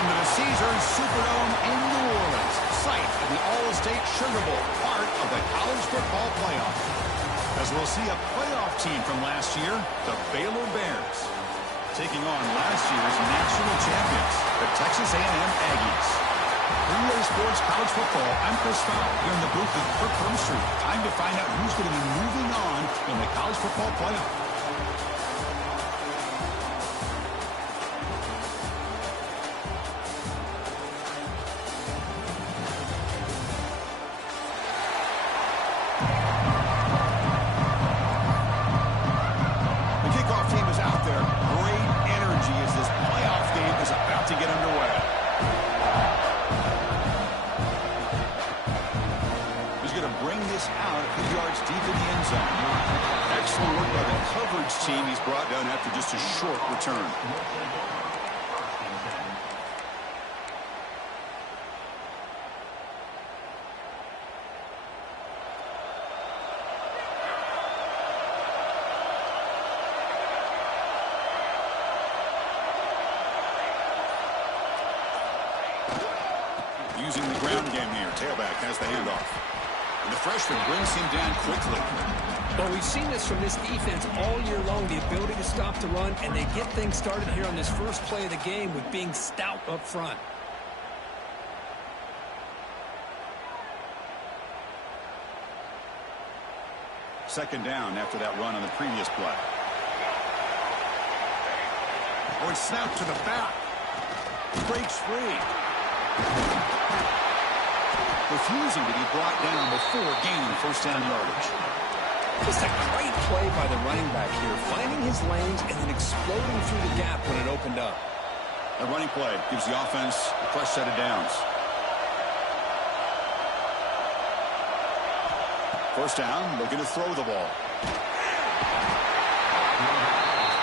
Welcome to the Caesars Superdome in New Orleans, site of the All-State Sugar Bowl, part of the college football playoff. As we'll see a playoff team from last year, the Baylor Bears, taking on last year's national champions, the Texas A&M Aggies. For EA Sports College Football, I'm Chris Fowler here in the booth with Kirk Street. Time to find out who's going to be moving on in the college football playoff. Team he's brought down after just a short return. Using the ground game here. Tailback has the handoff. And the freshman brings him down quickly. Well, we've seen this from this defense all year long, the ability to stop the run, and they get things started here on this first play of the game with being stout up front. Second down after that run on the previous play. Oh, it's snapped to the back. Breaks free. Refusing to be brought down before gaining first down yardage. Just a great play by the running back here, finding his lanes and then exploding through the gap when it opened up. A running play gives the offense a fresh set of downs. First down, looking to throw the ball.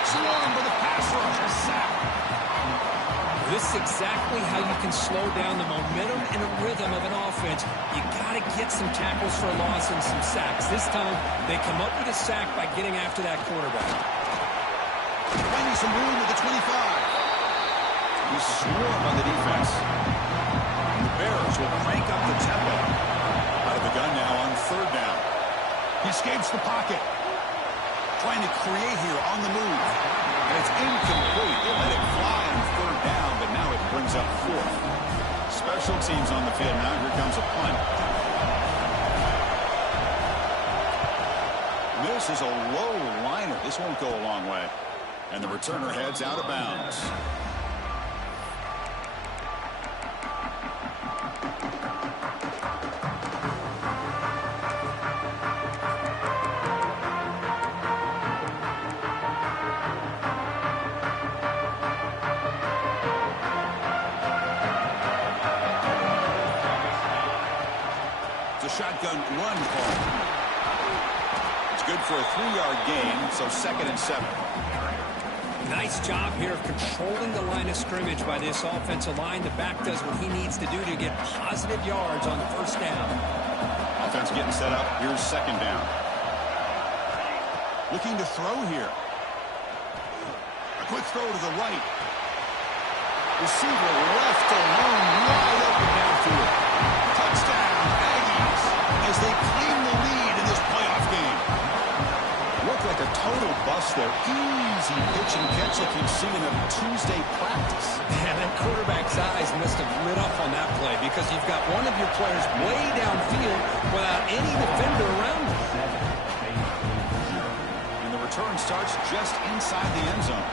Swarm for the pass rush, a sack. This is exactly how you can slow down the momentum and a rhythm of an offense. You got to get some tackles for a loss and some sacks. This time, they come up with a sack by getting after that quarterback. Finding some room at the 25. We swarm on the defense. And the Bears will crank up the tempo. Out of the gun now on third down. He escapes the pocket. Trying to create here on the move. And it's incomplete. They'll let it fly on third down, but now it brings up fourth. Special teams on the field now. Here comes a punt. This is a low liner. This won't go a long way. And the returner heads out of bounds. Shotgun run call. It's good for a 3-yard gain, so 2nd and 7. Nice job here of controlling the line of scrimmage by this offensive line. The back does what he needs to do to get positive yards on the first down. Offense getting set up. Here's second down. Looking to throw here. A quick throw to the right. Receiver left alone, wide open downfield. Touchdown, Aggies, as they claim the lead in this playoff game. Looked like a total bust there. Easy pitch and catch like you'd seen in a Tuesday practice. And that quarterback's eyes must have lit up on that play because you've got one of your players way downfield without any defender around him. And the return starts just inside the end zone.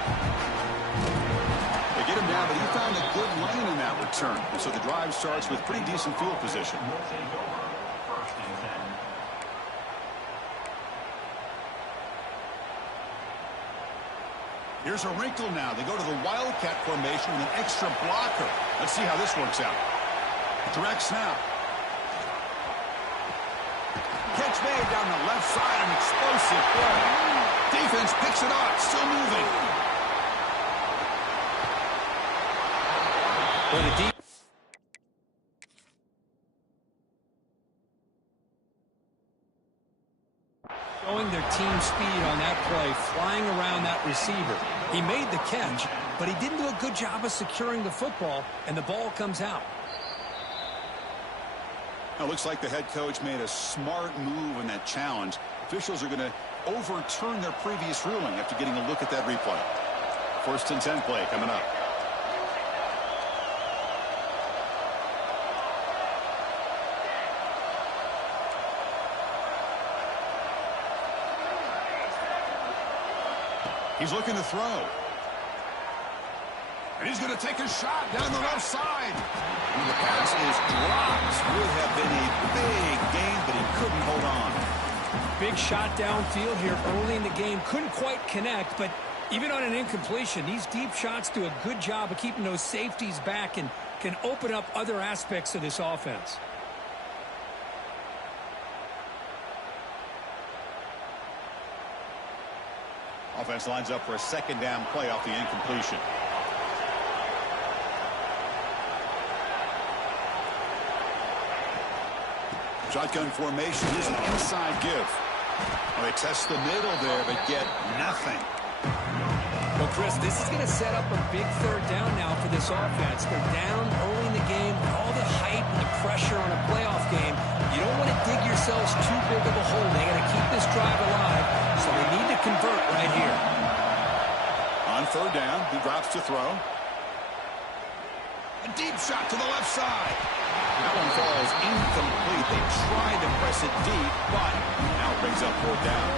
They get him down, but he found a good lane in that return. And so the drive starts with pretty decent field position. Here's a wrinkle now. They go to the Wildcat formation with an extra blocker. Let's see how this works out. Direct snap. Catch made down the left side, an explosive play. Defense picks it up, still moving. Well, the deep showing their team speed on that play, flying around that receiver. He made the catch, but he didn't do a good job of securing the football, and the ball comes out. Now, it looks like the head coach made a smart move in that challenge. Officials are going to overturn their previous ruling after getting a look at that replay. 1st and 10 play coming up. He's looking to throw. And he's going to take a shot down the left side. And the pass is dropped. Would have been a big gain, but he couldn't hold on. Big shot downfield here early in the game. Couldn't quite connect, but even on an incompletion, these deep shots do a good job of keeping those safeties back and can open up other aspects of this offense. Offense lines up for a 2nd down play off the incompletion. Shotgun formation. Here's an inside give. Well, they test the middle there, but get nothing. Well, Chris, this is going to set up a big 3rd down now for this offense. They're down early in the game. All the hype and the pressure on a playoff game. You don't want to dig yourselves too big of a hole. They got to keep this drive alive, so they need to convert right here. On 3rd down, he drops to throw. A deep shot to the left side. That one falls incomplete. They tried to press it deep, but now it brings up 4th down.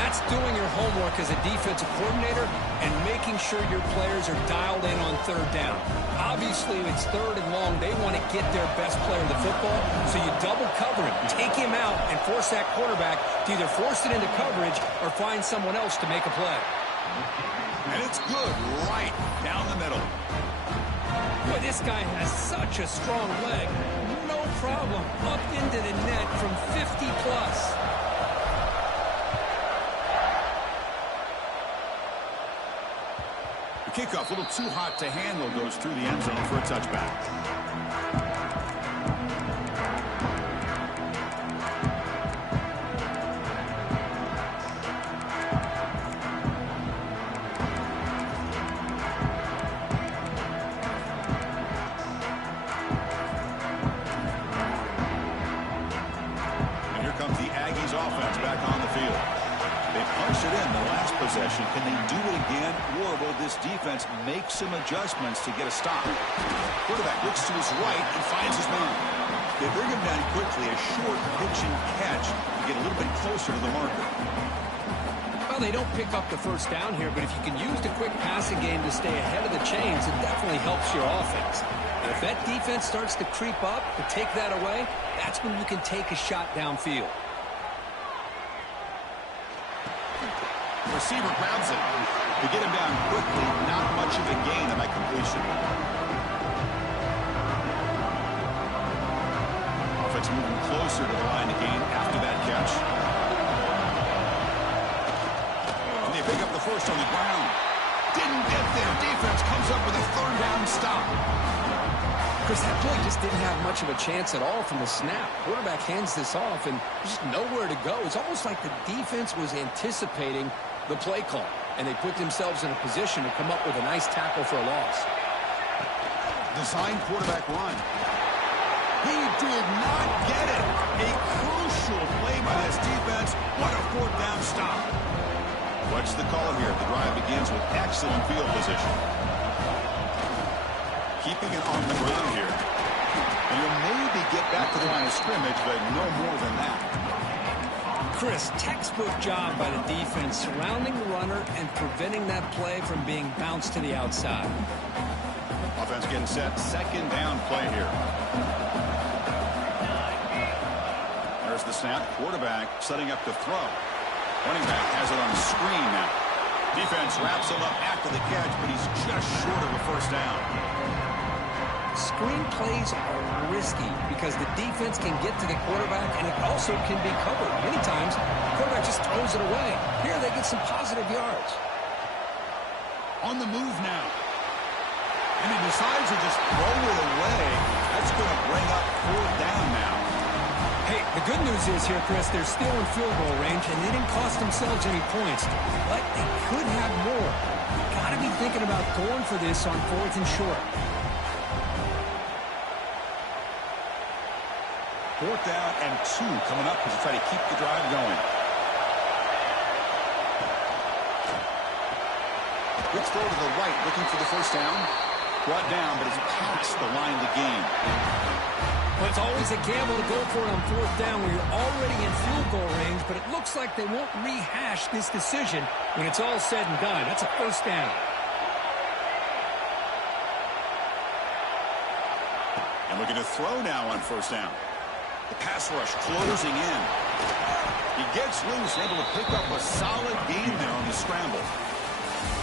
That's doing your homework as a defensive coordinator and making sure your players are dialed in on 3rd down. Obviously, it's 3rd and long. They want to get their best player the football, so you double cover him, take him out, and force that quarterback to either force it into coverage or find someone else to make a play. And it's good right down the middle. Boy, this guy has such a strong leg. No problem. Up into the net from 50-plus. The kickoff, a little too hot to handle, goes through the end zone for a touchback. Can they do it again, or will this defense make some adjustments to get a stop? Quarterback looks to his right and finds his man. They bring him down quickly, a short pitch and catch to get a little bit closer to the marker. Well, they don't pick up the 1st down here, but if you can use the quick passing game to stay ahead of the chains, it definitely helps your offense. And if that defense starts to creep up to take that away, that's when you can take a shot downfield. Receiver grabs it. To get him down quickly, not much of a gain on that completion. Offense moving closer to the line of gain after that catch. And they pick up the 1st on the ground. Didn't get there. Defense comes up with a 3rd down stop. Chris, that play just didn't have much of a chance at all from the snap. Quarterback hands this off, and there's just nowhere to go. It's almost like the defense was anticipating the play call, and they put themselves in a position to come up with a nice tackle for a loss. Design quarterback run. He did not get it. A crucial play by this defense. What a 4th down stop. What's the call here? The drive begins with excellent field position. Keeping it on the ground here. And you'll maybe get back to the line of scrimmage, but no more than that. Chris, textbook job by the defense, surrounding the runner and preventing that play from being bounced to the outside. Offense getting set. 2nd down play here. There's the snap. Quarterback setting up to throw. Running back has it on the screen now. Defense wraps him up after the catch, but he's just short of a 1st down. Screen plays are risky because the defense can get to the quarterback, and it also can be covered. Many times, the quarterback just throws it away. Here, they get some positive yards. On the move now. And he decides to just throw it away. That's going to bring up 4th down now. Hey, the good news is here, Chris, they're still in field goal range, and they didn't cost themselves any points. But they could have more. You got got to be thinking about going for this on 4th and short. 4th down and 2 coming up as they try to keep the drive going. Quick throw to the right, looking for the first down. Brought down, but it's past the line of the game. Well, it's always a gamble to go for it on 4th down when you're already in field goal range, but it looks like they won't rehash this decision when it's all said and done. That's a first down. And looking to throw now on 1st down. The pass rush closing in. He gets loose, able to pick up a solid gain there on the scramble.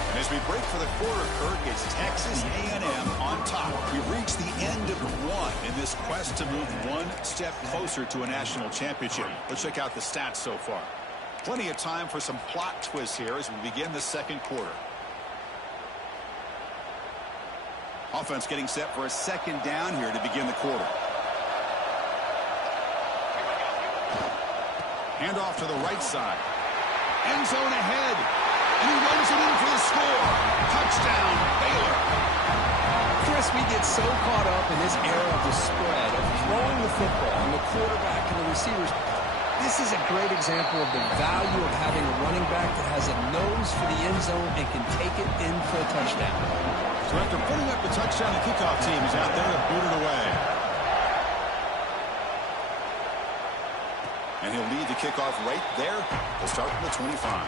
And as we break for the quarter, Kirk, it's Texas A&M on top. We've reached the end of one in this quest to move one step closer to a national championship. Let's check out the stats so far. Plenty of time for some plot twists here as we begin the second quarter. Offense getting set for a second down here to begin the quarter. Handoff to the right side. End zone ahead. And he runs it in for the score. Touchdown, Baylor. Chris, we get so caught up in this era of the spread, of throwing the football and the quarterback and the receivers. This is a great example of the value of having a running back that has a nose for the end zone and can take it in for a touchdown. So after putting up the touchdown, the kickoff team is out there to boot it away. And he'll lead the kickoff right there. He'll start from the 25.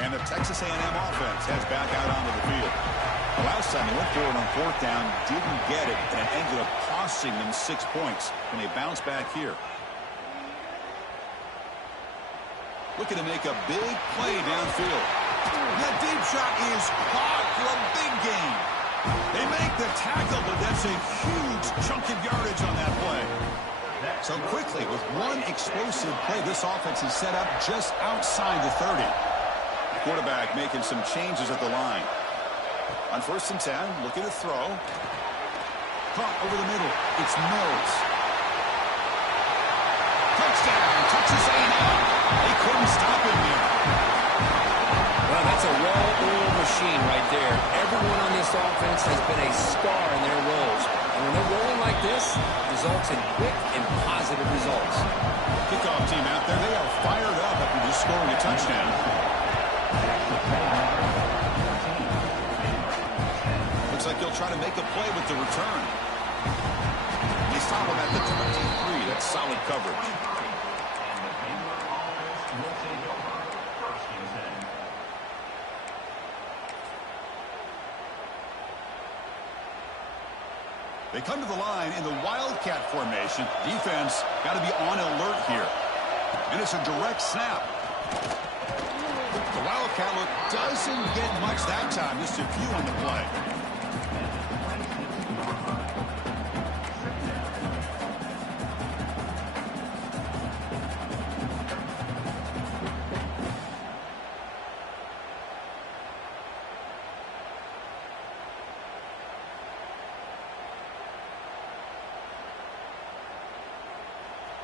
And the Texas A&M offense heads back out onto the field. The last time they went for it on 4th down, didn't get it, and it ended up costing them 6 points. And they bounce back here. Looking to make a big play downfield. That deep shot is caught for a big gain. They make the tackle, but that's a huge chunk of yardage on that play. So quickly, with one explosive play, this offense is set up just outside the 30. Quarterback making some changes at the line. On 1st and 10, looking to throw. Caught over the middle. It's Mills. Touchdown, Texas A&M. They couldn't stop him here. Well, that's a well-oiled machine right there. Everyone on this offense has been a star in their roles. And when they're rolling like this, it results in quick and positive results. Kickoff team out there, they are fired up after just scoring a touchdown. Looks like they'll try to make a play with the return. They stop him at the 23. That's solid coverage. They come to the line in the Wildcat formation. Defense got to be on alert here. And it's a direct snap. The Wildcat look doesn't get much that time. Just a few on the play.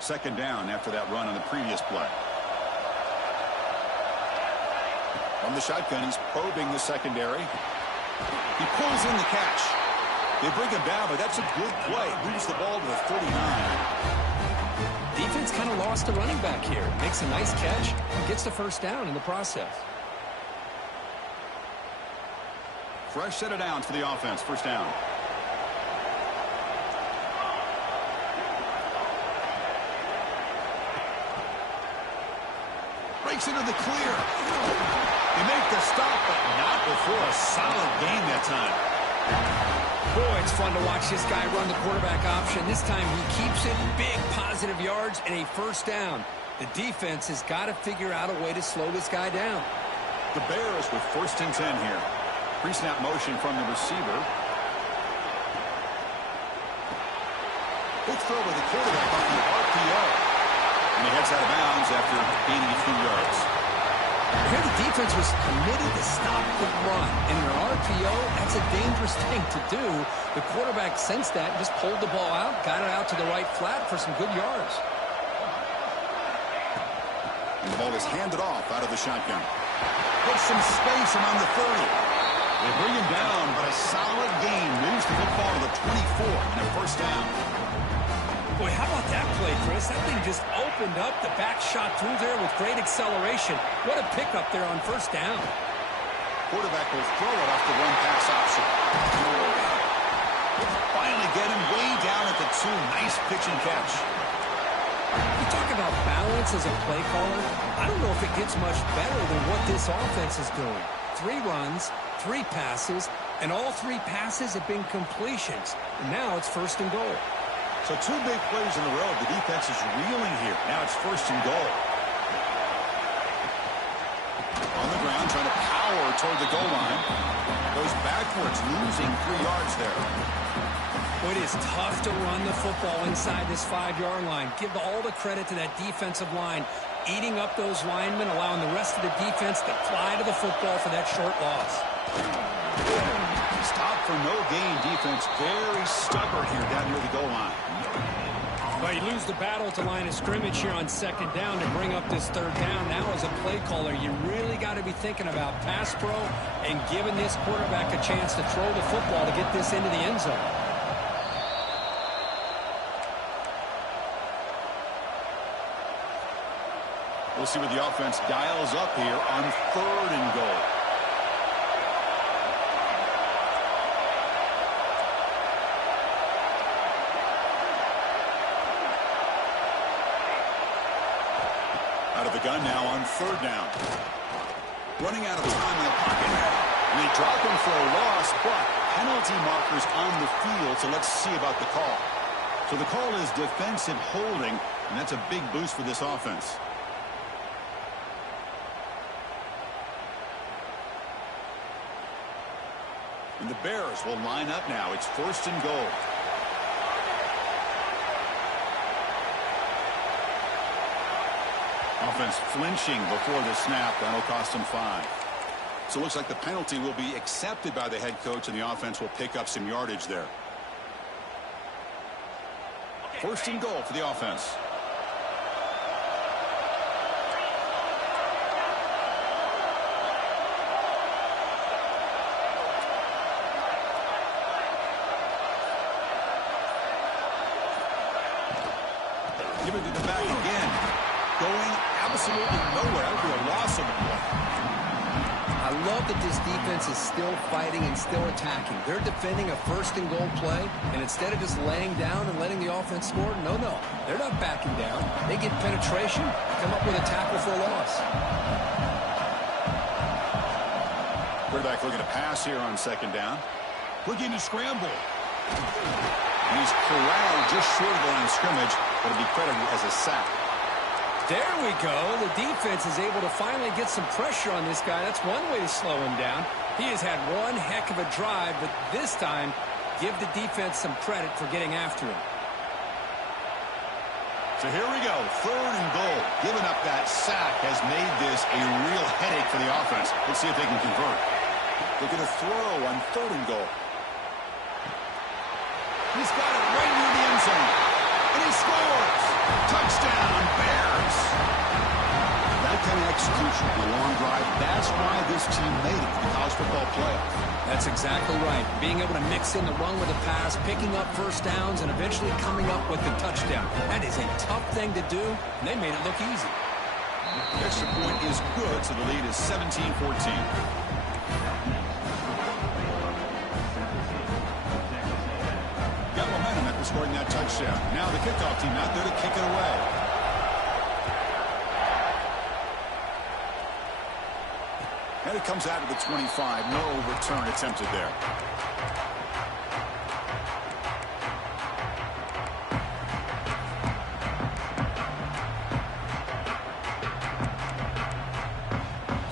Second down after that run on the previous play. From the shotgun, he's probing the secondary. He pulls in the catch. They bring him down, but that's a good play. Moves the ball to the 39. Defense kind of lost a running back here. Makes a nice catch and gets the first down in the process. Fresh set of downs for the offense. First down. Breaks into the clear. They make the stop, but not before a solid gain that time. Boy, it's fun to watch this guy run the quarterback option. This time he keeps it, big positive yards, and a first down. The defense has got to figure out a way to slow this guy down. The Bears with 1st and 10 here. Pre-snap motion from the receiver. Quick throw by the quarterback on the RPO. And he heads out of bounds after gaining a few yards. Here the defense was committed to stop the run. And in an RPO, that's a dangerous thing to do. The quarterback sensed that and just pulled the ball out, got it out to the right flat for some good yards. And the ball is handed off out of the shotgun. Put some space around the 30. They bring him down, but a solid gain moves the football to the 24 and a first down. Boy, how about that play, Chris? That thing just opened up. The back shot through there with great acceleration. What a pickup there on first down. Quarterback will throw it off the run-pass option. Finally get him way down at the 2. Nice pitch and catch. You talk about balance as a play caller. I don't know if it gets much better than what this offense is doing. 3 runs, 3 passes, and all 3 passes have been completions. And now it's first and goal. So 2 big plays in a row. The defense is reeling here. Now it's first and goal. On the ground, trying to power toward the goal line. Goes backwards, losing 3 yards there. Boy, it is tough to run the football inside this 5-yard line. Give all the credit to that defensive line, eating up those linemen, allowing the rest of the defense to fly to the football for that short loss. Stop for no gain defense. Very stubborn here down near the goal line. Well, you lose the battle at the line of scrimmage here on second down to bring up this third down. Now, as a play caller, you really got to be thinking about pass pro and giving this quarterback a chance to throw the football to get this into the end zone. We'll see what the offense dials up here on third and goal. Out of the gun now on third down. Running out of time in the pocket. And they drop him for a loss, but penalty markers on the field, so let's see about the call. So the call is defensive holding, and that's a big boost for this offense. And the Bears will line up now. It's first and goal. Offense flinching before the snap. That'll cost them 5. So it looks like the penalty will be accepted by the head coach, and the offense will pick up some yardage there. First and goal for the offense. Give it to the back again. Going absolutely nowhere. That would be a loss of the play. I love that this defense is still fighting and still attacking. They're defending a first and goal play, and instead of just laying down and letting the offense score, no. They're not backing down. They get penetration, come up with a tackle for a loss. Quarterback looking to pass here on second down. Looking to scramble. He's corralled just short of the line of scrimmage, but it'll be credited as a sack. There we go. The defense is able to finally get some pressure on this guy. That's one way to slow him down. He has had one heck of a drive, but this time, give the defense some credit for getting after him. So here we go. Third and goal. Giving up that sack has made this a real headache for the offense. Let's see if they can convert. Looking to throw on third and goal. He's got it right near the end zone. And he scores. Touchdown, Bears. That kind of execution on a long drive, that's why this team made it to the college football playoff. That's exactly right. Being able to mix in the run with the pass, picking up first downs, and eventually coming up with the touchdown. That is a tough thing to do, and they made it look easy. The extra point is good, so the lead is 17-14. Scoring that touchdown. Now the kickoff team out there to kick it away. And it comes out of the 25. No return attempted there.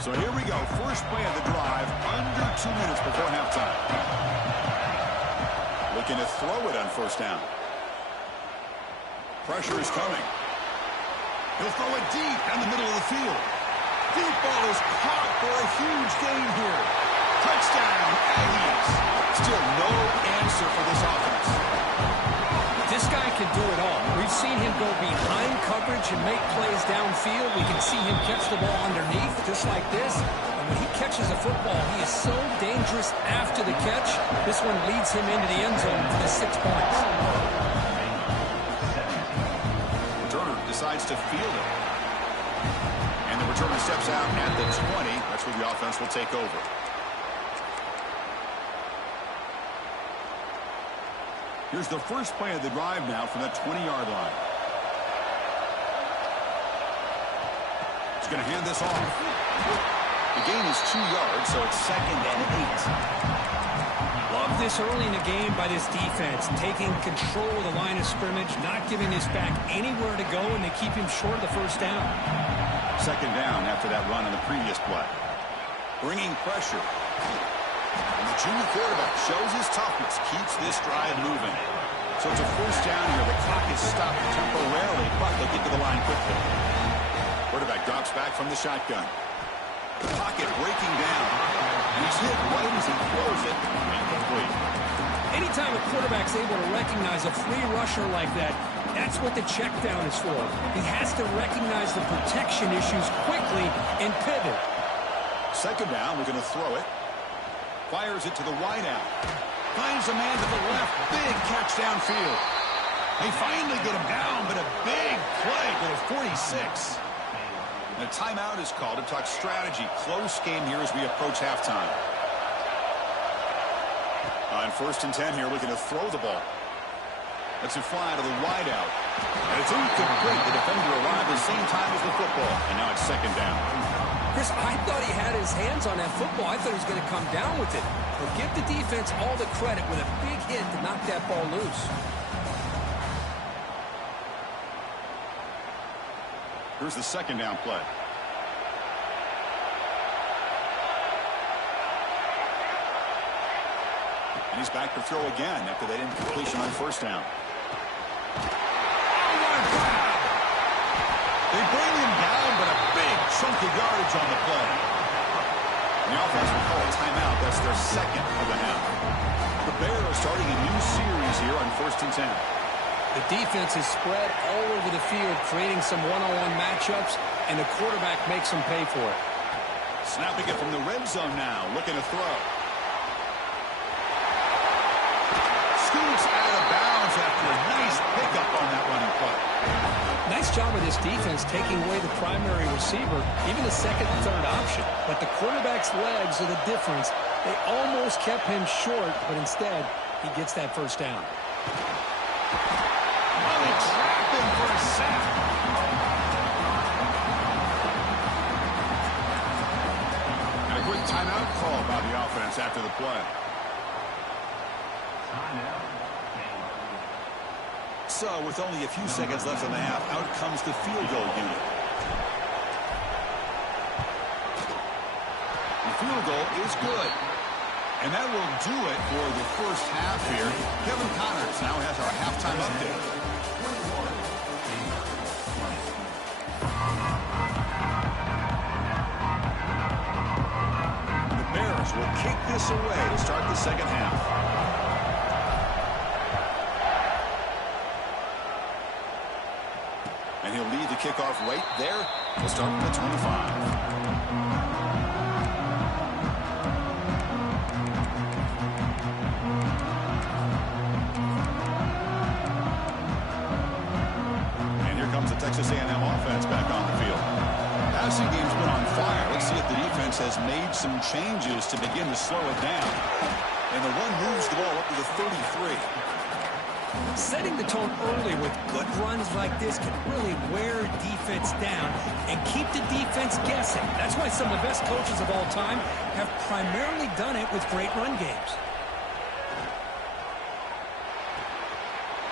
So here we go. First play of the drive. Under 2 minutes before halftime. Looking to throw it on first down. Pressure is coming. He'll throw it deep down the middle of the field. deep ball is caught for a huge gain here. Touchdown, Aggies. Still no answer for this offense. This guy can do it all. We've seen him go behind coverage and make plays downfield. We can see him catch the ball underneath, just like this. And when he catches a football, he is so dangerous after the catch. This one leads him into the end zone for the 6 points. Returner decides to field it. And the returner steps out at the 20. That's where the offense will take over. Here's the first play of the drive now from the 20-yard line. He's going to hand this off. The gain is 2 yards, so it's 2nd and 8. Love this early in the game by this defense, taking control of the line of scrimmage, not giving this back anywhere to go, and they keep him short of the first down. 2nd down after that run on the previous play. Bringing pressure. And the junior quarterback shows his toughness, keeps this drive moving. So it's a first down here. The clock is stopped temporarily, but they'll get to the line quickly. Quarterback drops back from the shotgun. Pocket breaking down. He's hit right as he throws it. Incomplete. Anytime a quarterback's able to recognize a free rusher like that, that's what the check down is for. He has to recognize the protection issues quickly and pivot. 2nd down, we're going to throw it. Fires it to the wideout. Finds a man to the left. Big catch downfield. They finally get him down, but a big play to the 46. And a timeout is called to talk strategy. Close game here as we approach halftime. On 1st and 10 here, looking to throw the ball. That's a fly to the wideout. And it's incomplete. The defender arrived at the same time as the football. And now it's 2nd down. Chris, I thought he had his hands on that football. I thought he was going to come down with it. But give the defense all the credit with a big hit to knock that ball loose. Here's the 2nd down play. And he's back to throw again after that incompletion on 1st down. They bring him down, but a big chunk of yardage on the play. And the offense will call a timeout. That's their 2nd of the half. The Bears starting a new series here on 1st and 10. The defense is spread all over the field, creating some one-on-one matchups, and the quarterback makes them pay for it. Snapping it from the red zone now, looking to throw. Scoots out of bounds after a nice pickup on that running play. Nice job of this defense taking away the primary receiver, even the 2nd and 3rd option. But the quarterback's legs are the difference. They almost kept him short, but instead, he gets that 1st down. Oh, they trapped him for a sack. And a quick timeout call by the offense after the play. So, with only a few seconds left in the half, out comes the field goal unit. The field goal is good. And that will do it for the first half here. Kevin Connors now has our halftime update. The Bears will kick this away to start the 2nd half. And he'll lead the kickoff right there. We'll start from the 25. Texas A&M offense back on the field. Passing game's been on fire. Let's see if the defense has made some changes to begin to slow it down. And the one moves the ball up to the 33. Setting the tone early with good runs like this can really wear a defense down and keep the defense guessing. That's why some of the best coaches of all time have primarily done it with great run games.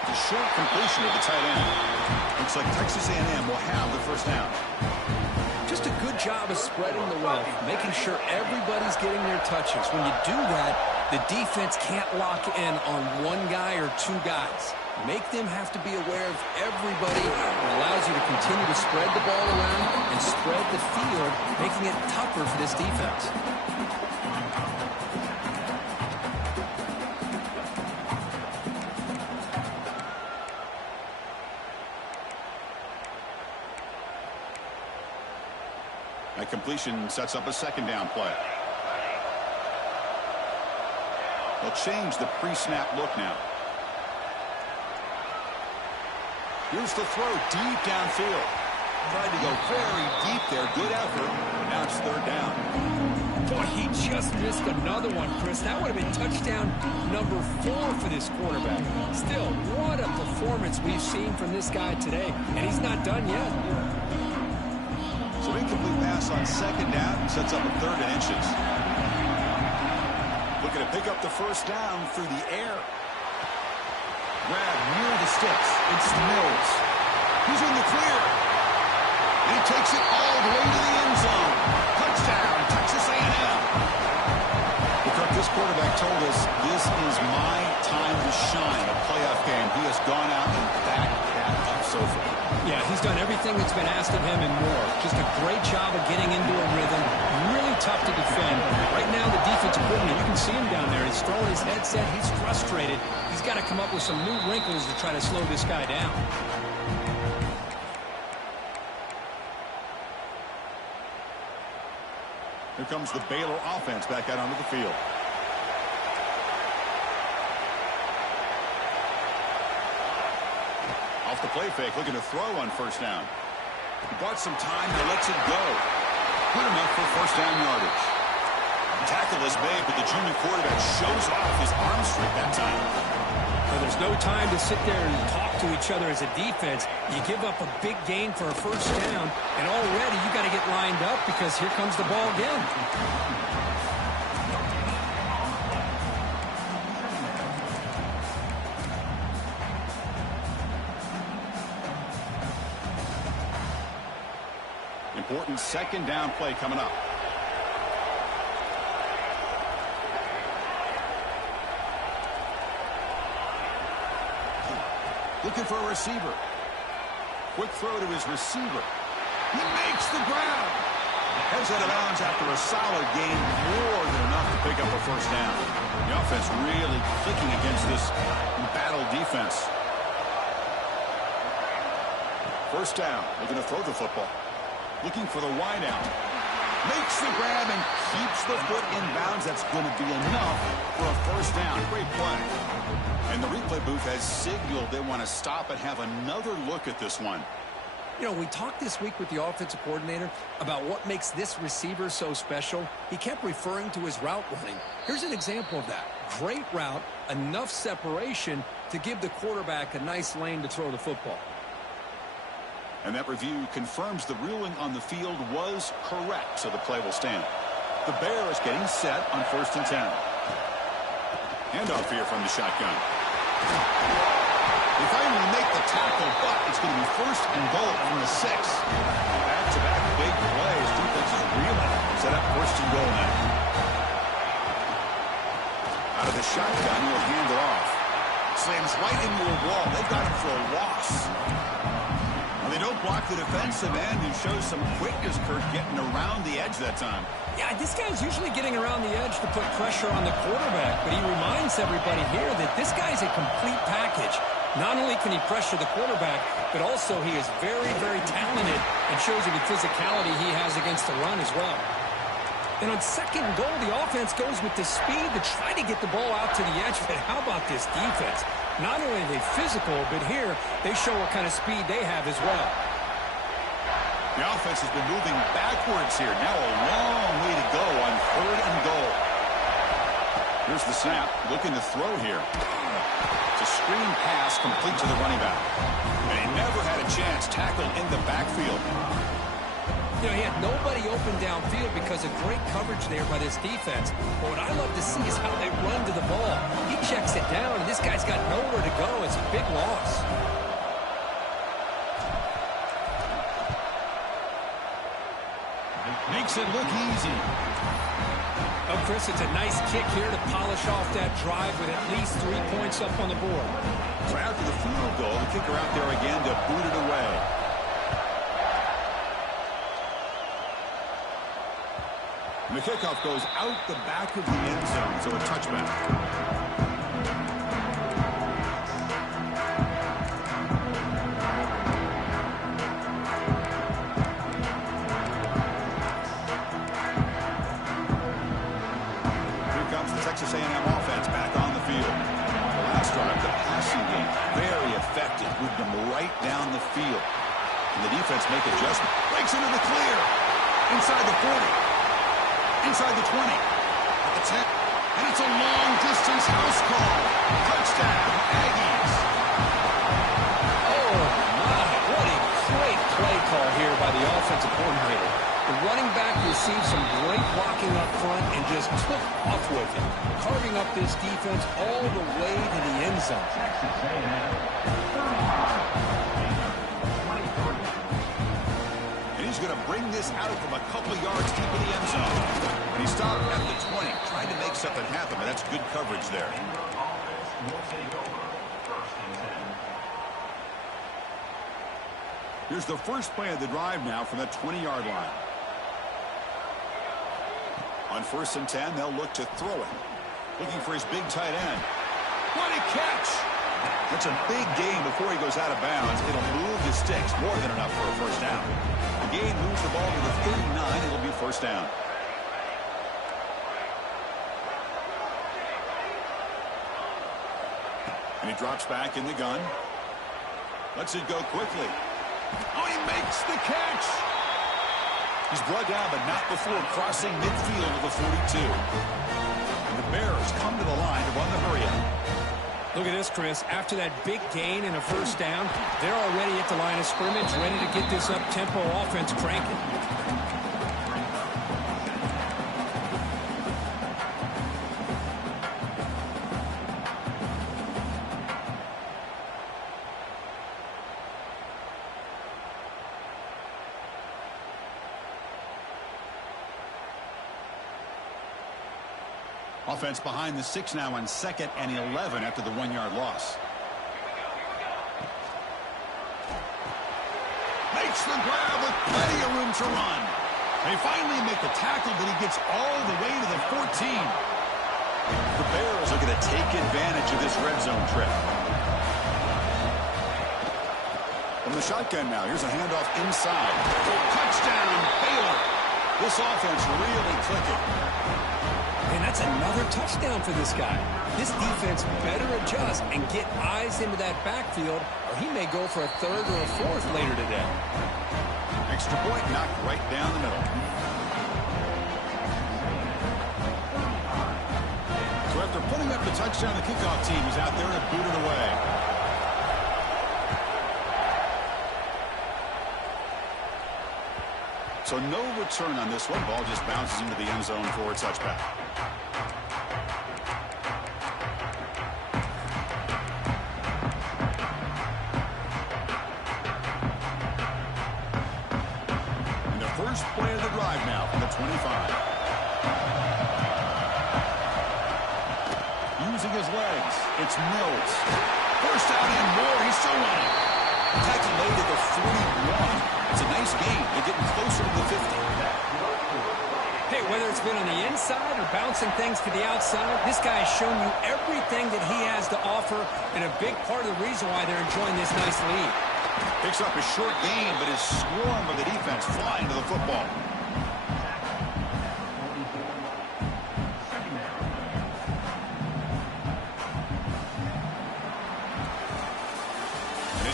The short completion of the tight end. Looks like Texas A&M will have the 1st down. Just a good job of spreading the wealth, making sure everybody's getting their touches. When you do that, The defense can't lock in on one guy or two guys. Make them have to be aware of everybody. It allows you to continue to spread the ball around and spread the field, making it tougher for this defense. That completion sets up a second down play. They'll change the pre-snap look now. Here's the throw deep downfield. Tried to go very deep there. Good effort. Now it's third down. Boy, he just missed another one, Chris. That would have been touchdown number 4 for this quarterback. Still, what a performance we've seen from this guy today. And he's not done yet. So incomplete pass on second down sets up a third and inches. Looking to pick up the first down through the air. Grab near the sticks. It's Mills. He's in the clear. And he takes it all the way to the end zone. Touchdown, Texas A&M. Because this quarterback told us this is my time to shine. A playoff game. He has gone out and backed that up so far. Yeah, he's done everything that's been asked of him and more. Just a great job of getting into a rhythm. Really tough to defend. Right now, the defensive coordinator, you can see him down there. He's throwing his headset. He's frustrated. He's got to come up with some new wrinkles to try to slow this guy down. Here comes the Baylor offense back out onto the field. Off the play fake, looking to throw on first down. He bought some time and lets it go. Good enough for first down yardage. Tackle is made, but the junior quarterback shows off his arm strength that time. Well, there's no time to sit there and talk to each other as a defense. You give up a big gain for a first down, and already you got to get lined up because here comes the ball again. Important second down play coming up. Looking for a receiver. Quick throw to his receiver. He makes the grab. Heads out of bounds after a solid gain, more than enough to pick up a first down. The offense really clicking against this battle defense. First down. Looking to throw the football. Looking for the wide out. Makes the grab and keeps the foot in bounds. That's going to be enough for a first down. Great play. And the replay booth has signaled they want to stop and have another look at this one. You know, we talked this week with the offensive coordinator about what makes this receiver so special. He kept referring to his route running. Here's an example of that. Great route, enough separation to give the quarterback a nice lane to throw the football. And that review confirms the ruling on the field was correct, so the play will stand. The Bears getting set on 1st and 10. Handoff here from the shotgun. They finally make the tackle, but it's going to be 1st and goal from the 6. Back-to-back big plays. Defense is really set up 1st and goal now. Out of the shotgun, he'll hand it off. Slams right into a wall. They've got him for a loss. They don't block the defensive end, who shows some quickness, Kurt, getting around the edge that time. Yeah, this guy's usually getting around the edge to put pressure on the quarterback, but he reminds everybody here that this guy's a complete package. Not only can he pressure the quarterback, but also he is very, very talented and shows you the physicality he has against the run as well. And on 2nd and goal, the offense goes with the speed to try to get the ball out to the edge. But how about this defense? Not only are they physical, but here they show what kind of speed they have as well. The offense has been moving backwards here. Now a long way to go on 3rd and goal. Here's the snap. Looking to throw here. It's a screen pass complete to the running back. And he never had a chance tackled in the backfield. You know, he had nobody open downfield because of great coverage there by this defense. But what I love to see is how they run to the ball. He checks it down, and this guy's got nowhere to go. It's a big loss. Makes it look easy. Oh, Chris, it's a nice kick here to polish off that drive with at least 3 points up on the board. So after the field goal, the kicker out there again to boot it away. And the kickoff goes out the back of the end zone, so a touchback. Texas A&M offense back on the field. The last drive, the passing game, very effective. Moved them right down the field. And the defense make adjustment. Breaks into the clear. Inside the 40. Inside the 20. At the 10. And it's a long-distance house call. Touchdown, Aggies. Oh, my. What a great play call here by the offensive coordinator. The running back received some great blocking up front and just took off with it, carving up this defense all the way to the end zone. And he's going to bring this out from a couple yards deep in the end zone. And he stopped at the 20, trying to make something happen, but that's good coverage there. Here's the first play of the drive now from the 20-yard line. On 1st and 10, they'll look to throw it. Looking for his big tight end. What a catch! That's a big gain before he goes out of bounds. It'll move the sticks, more than enough for a first down. The gain moves the ball to the 39. It'll be first down. And he drops back in the gun. Lets it go quickly. Oh, he makes the catch! He's brought down, but not before crossing midfield of the 42. And the Bears come to the line to run the hurry-up. Look at this, Chris. After that big gain and a first down, they're already at the line of scrimmage, ready to get this up-tempo offense cranking. Offense behind the 6 now on 2nd and 11 after the 1-yard loss. Makes the grab with plenty of room to run. They finally make the tackle, but he gets all the way to the 14. The Bears are going to take advantage of this red zone trip. From the shotgun now, here's a handoff inside. Touchdown, Baylor. This offense really clicking. And that's another touchdown for this guy. This defense better adjust and get eyes into that backfield, or he may go for a 3rd or a 4th later today. Extra point knocked right down the middle. So after putting up the touchdown, the kickoff team is out there to boot it away. So no return on this one. Ball just bounces into the end zone for a touchback. And the first play of the drive now from the 25. Using his legs, it's Mills. First down and more. He's still running. Tackle made at the 41. It's a nice game. They're getting closer to the 50. Hey, whether it's been on the inside or bouncing things to the outside, this guy has shown you everything that he has to offer, and a big part of the reason why they're enjoying this nice lead. Picks up a short gain, but his swarm of the defense flying to the football.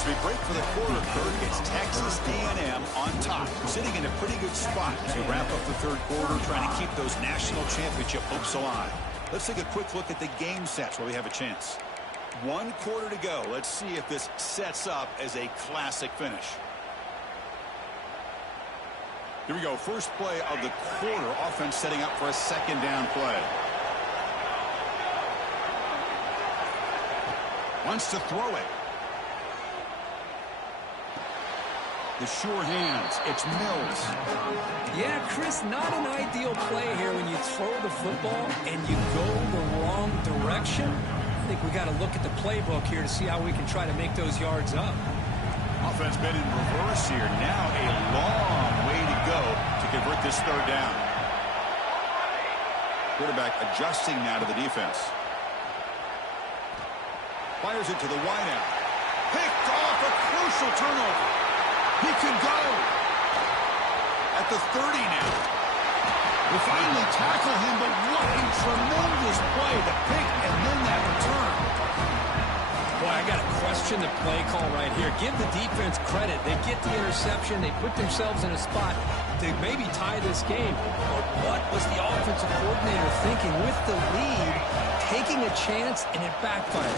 As we break for the quarter, Kirk, it's Texas A&M on top, sitting in a pretty good spot as we wrap up the 3rd quarter, trying to keep those national championship hopes alive. Let's take a quick look at the game sets where we have a chance. 1 quarter to go. Let's see if this sets up as a classic finish. Here we go. First play of the quarter. Offense setting up for a 2nd down play. Wants to throw it. The sure hands. It's Mills. Yeah, Chris, not an ideal play here when you throw the football and you go the wrong direction. I think we got to look at the playbook here to see how we can try to make those yards up. Offense been in reverse here. Now a long way to go to convert this third down. Quarterback adjusting now to the defense. Fires it to the wideout. Picked off, a crucial turnover. He could go at the 30 now. We finally tackle him, but what a tremendous play. The pick and then that return. Boy, I got to question the play call right here. Give the defense credit. They get the interception. They put themselves in a spot to maybe tie this game. But what was the offensive coordinator thinking with the lead, taking a chance, and it backfired?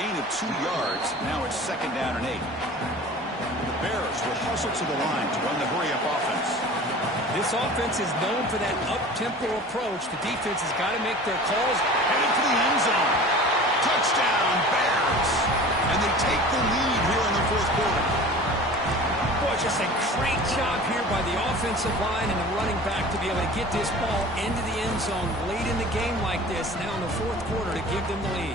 Gain of 2 yards. Now it's 2nd down and 8. The Bears will hustle to the line to run the hurry-up offense. This offense is known for that up-tempo approach. The defense has got to make their calls. Headed for the end zone. Touchdown, Bears. And they take the lead here in the 4th quarter. Boy, just a great job here by the offensive line and the running back to be able to get this ball into the end zone late in the game like this, now in the 4th quarter, to give them the lead.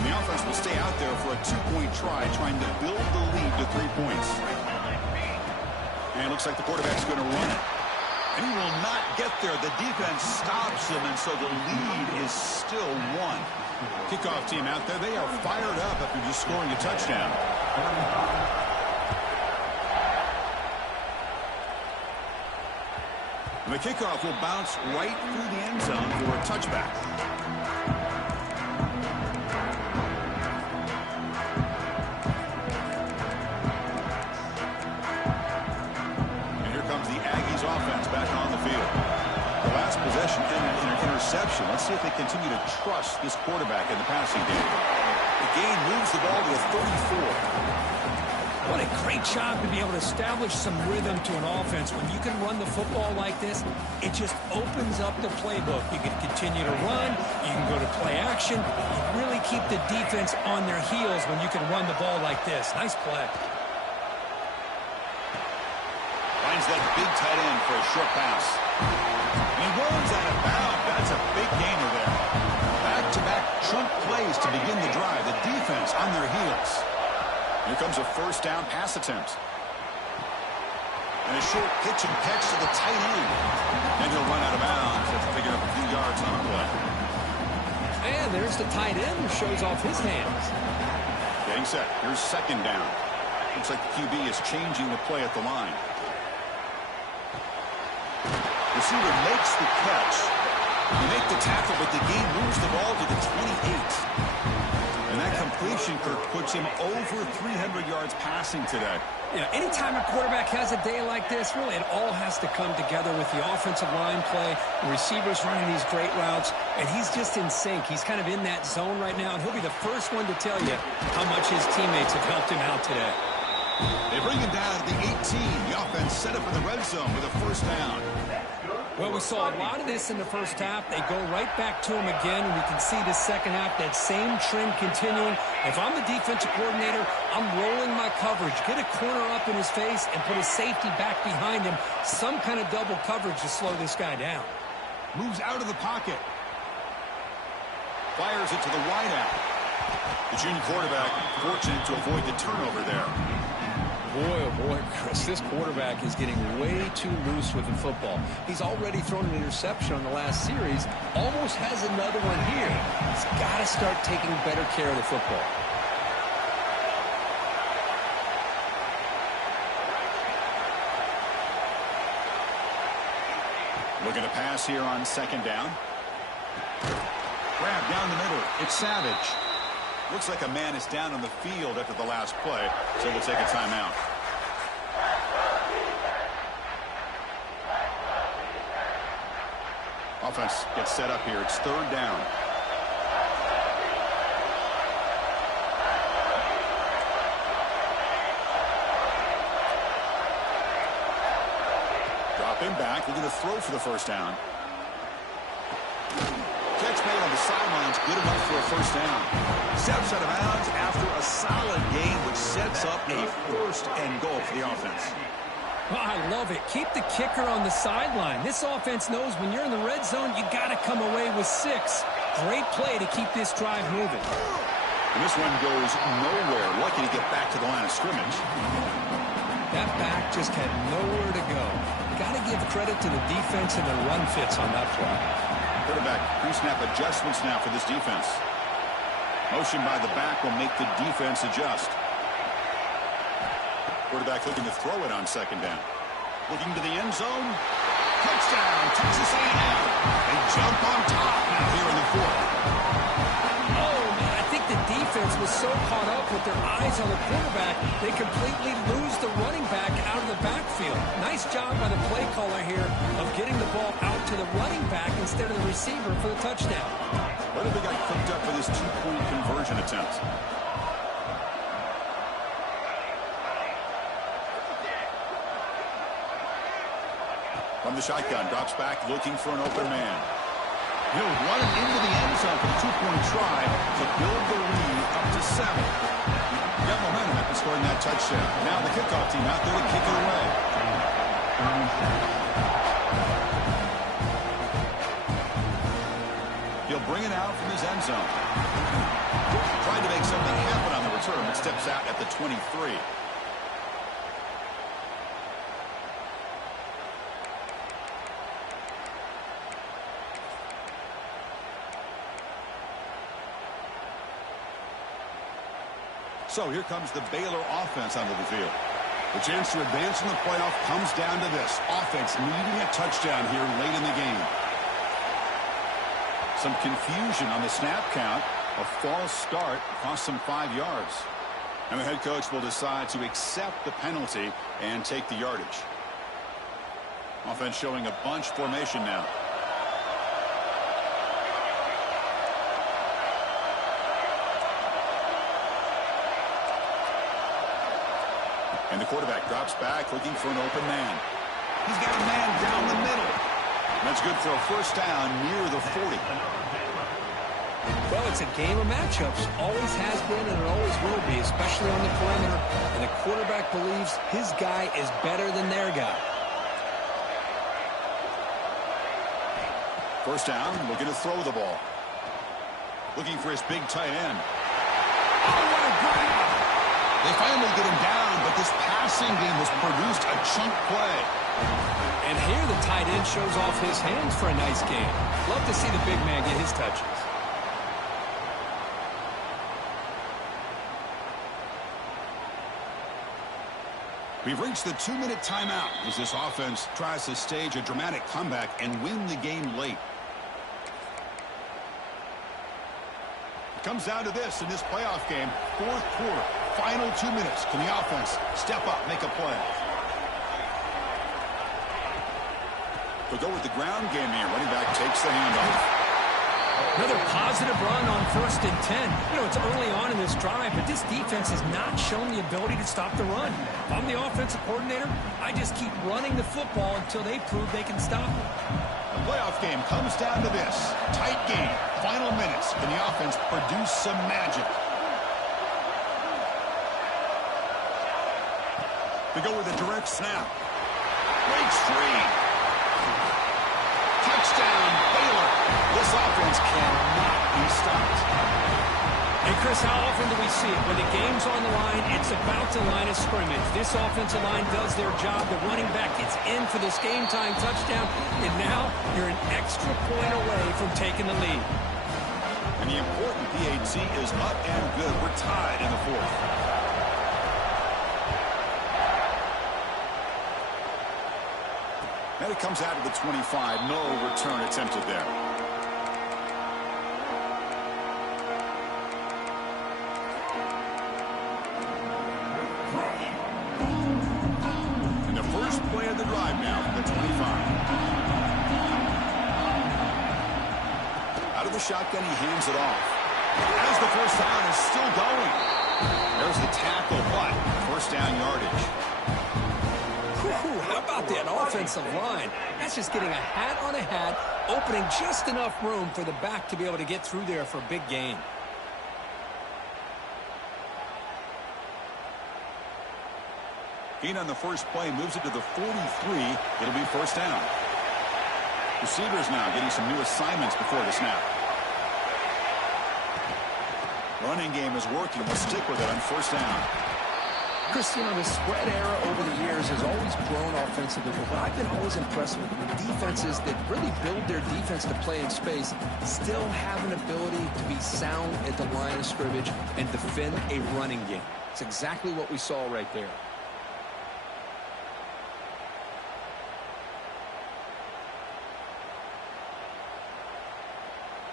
And the offense will stay out there for a 2-point try, trying to build the lead to 3 points. And it looks like the quarterback's going to run it. And he will not get there. The defense stops him, and so the lead is still 1. Kickoff team out there. They are fired up after just scoring a touchdown. And the kickoff will bounce right through the end zone for a touchback. Offense back on the field. The last possession ended in an interception. Let's see if they continue to trust this quarterback in the passing game. The gain moves the ball to a 34. What a great job to be able to establish some rhythm to an offense. When you can run the football like this, it just opens up the playbook. You can continue to run. You can go to play action. You really keep the defense on their heels when you can run the ball like this. Nice play. Finds that big tight end for a short pass. And he runs out of bounds. That's a big gainer there. Back-to-back chunk plays to begin the drive. The defense on their heels. Here comes a 1st down pass attempt. And a short pitch and catch to the tight end. And he'll run out of bounds after picking up a few yards on the play. And there's the tight end who shows off his hands. Getting set. Here's 2nd down. Looks like the QB is changing the play at the line. Receiver makes the catch. They make the tackle, but the game moves the ball to the 28. And that completion, Kirk, puts him over 300 yards passing today. Yeah, anytime a quarterback has a day like this, really it all has to come together with the offensive line play, the receivers running these great routes, and he's just in sync. He's kind of in that zone right now, and he'll be the first one to tell you how much his teammates have helped him out today. They bring him down to the 18. The offense set up in the red zone with a 1st down. Well, we saw a lot of this in the first half. They go right back to him again, and we can see the second half, that same trend continuing. If I'm the defensive coordinator, I'm rolling my coverage. Get a corner up in his face and put a safety back behind him. Some kind of double coverage to slow this guy down. Moves out of the pocket. Fires it to the wideout. The junior quarterback fortunate to avoid the turnover there. Boy, oh boy, Chris, this quarterback is getting way too loose with the football. He's already thrown an interception on the last series, almost has another one here. He's got to start taking better care of the football. Looking to pass here on 2nd down. Grab down the middle. It's Savage. Looks like a man is down on the field after the last play, so we'll take a timeout. Offense gets set up here. It's 3rd down. Drop him back. We're going to throw for the 1st down. Catch catch made on the sidelines, good enough for a first down. Steps out of bounds after a solid gain, which sets up a first and goal for the offense. Oh, I love it. Keep the kicker on the sideline. This offense knows when you're in the red zone, you got to come away with 6. Great play to keep this drive moving. And this one goes nowhere. Lucky to get back to the line of scrimmage. That back just had nowhere to go. Got to give credit to the defense and the run fits on that play. Quarterback pre-snap adjustments now for this defense. Motion by the back will make the defense adjust. Quarterback looking to throw it on second down. Looking to the end zone. Touchdown, Texas A&M. They jump on top now here in the fourth. Oh, man, I think the defense was so caught up with their eyes on the quarterback, they completely lose the running back out of the backfield. Nice job by the play caller here of getting the ball out to the running back instead of the receiver for the touchdown. What if they got cooked up for this two-point conversion attempt? From the shotgun, drops back, looking for an open man. He'll run it into the end zone for the two-point try to build the lead up to 7. Got momentum after scoring that touchdown. Now the kickoff team out there to kick it away. He'll bring it out from his end zone. Trying to make something happen on the return, but steps out at the 23. So here comes the Baylor offense onto the field. The chance to advance in the playoff comes down to this. Offense needing a touchdown here late in the game. Some confusion on the snap count. A false start cost them 5 yards. And the head coach will decide to accept the penalty and take the yardage. Offense showing a bunch formation now. And the quarterback drops back, looking for an open man. He's got a man down the middle. That's good for a first down near the 40. Well, it's a game of matchups. Always has been and it always will be, especially on the perimeter. And the quarterback believes his guy is better than their guy. First down, looking to throw the ball. Looking for his big tight end. Oh, what a grab! They finally get him down, but this passing game has produced a chunk play. And here the tight end shows off his hands for a nice game. Love to see the big man get his touches. We've reached the 2-minute timeout as this offense tries to stage a dramatic comeback and win the game late. It comes down to this in this playoff game, fourth quarter, final 2 minutes. Can the offense step up, make a play? They'll go with the ground game here. Running back takes the handoff. Another positive run on 1st and 10. You know, it's early on in this drive, but this defense has not shown the ability to stop the run. If I'm the offensive coordinator, I just keep running the football until they prove they can stop it. The playoff game comes down to this. Tight game, final minutes. Can the offense produce some magic? They go with a direct snap. Breaks free. Touchdown, Baylor. This offense cannot be stopped. And, Chris, how often do we see it? When the game's on the line, it's about the line of scrimmage. This offensive line does their job. The running back gets in for this game-time touchdown, and now you're an extra point away from taking the lead. And the important PAT is up and good. We're tied in the fourth. And it comes out of the 25. No return attempted there. And the first play of the drive now from the 25. Out of the shotgun, he hands it off. As the first down is still going. There's the tackle, but first down yardage. How about about that offensive line? That's just getting a hat on a hat, opening just enough room for the back to be able to get through there for a big gain. Gain on the first play moves it to the 43. It'll be first down. Receivers now getting some new assignments before the snap. Running game is working. We'll stick with it on first down. Christian, the spread era over the years has always grown offensively, but what I've been always impressed with defenses that really build their defense to play in space still have an ability to be sound at the line of scrimmage and defend a running game. It's exactly what we saw right there.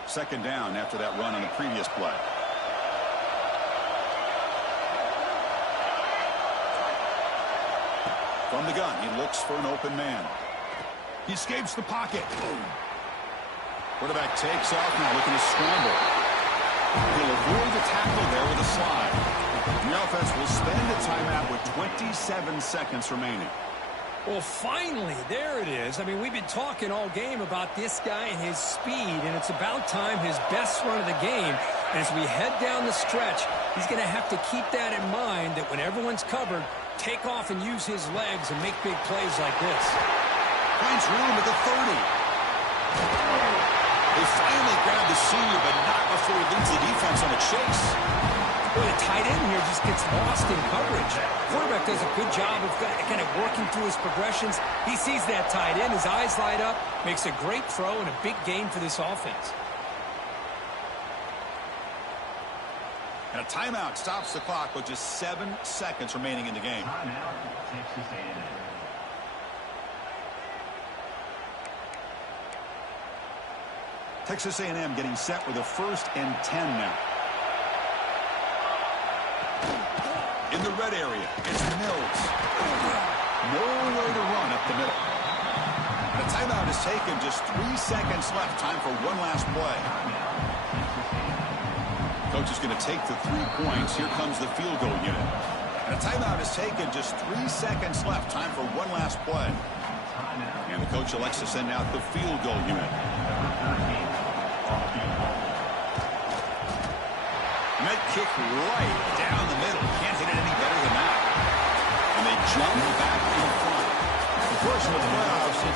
Second down after that run on the previous play. From the gun, he looks for an open man. He escapes the pocket. Quarterback takes off now, looking to scramble. He'll avoid the tackle there with a slide. The offense will spend a timeout with 27 seconds remaining. Well, finally, there it is. I mean, we've been talking all game about this guy and his speed, and it's about time his best run of the game. And as we head down the stretch, he's going to have to keep that in mind, that when everyone's covered, take off and use his legs and make big plays like this. Finds room at the 30. They finally grab the senior, but not before he leads the defense on a chase. Well, the tight end here just gets lost in coverage. Quarterback does a good job of kind of working through his progressions. He sees that tight end, his eyes light up, makes a great throw and a big gain for this offense. And a timeout stops the clock with just 7 seconds remaining in the game. Texas A&M. Texas A&M getting set with a 1st and 10 now. In the red area, it's Mills. Nowhere to run up the middle. The timeout is taken, just 3 seconds left. Time for one last play. Coach is going to take the 3 points. Here comes the field goal unit. And a timeout is taken, just 3 seconds left. Time for one last play. And the coach elects to send out the field goal unit. Net kick right down the middle. Can't hit it any better than that. And they jump back in front. Of course, with the playoffs,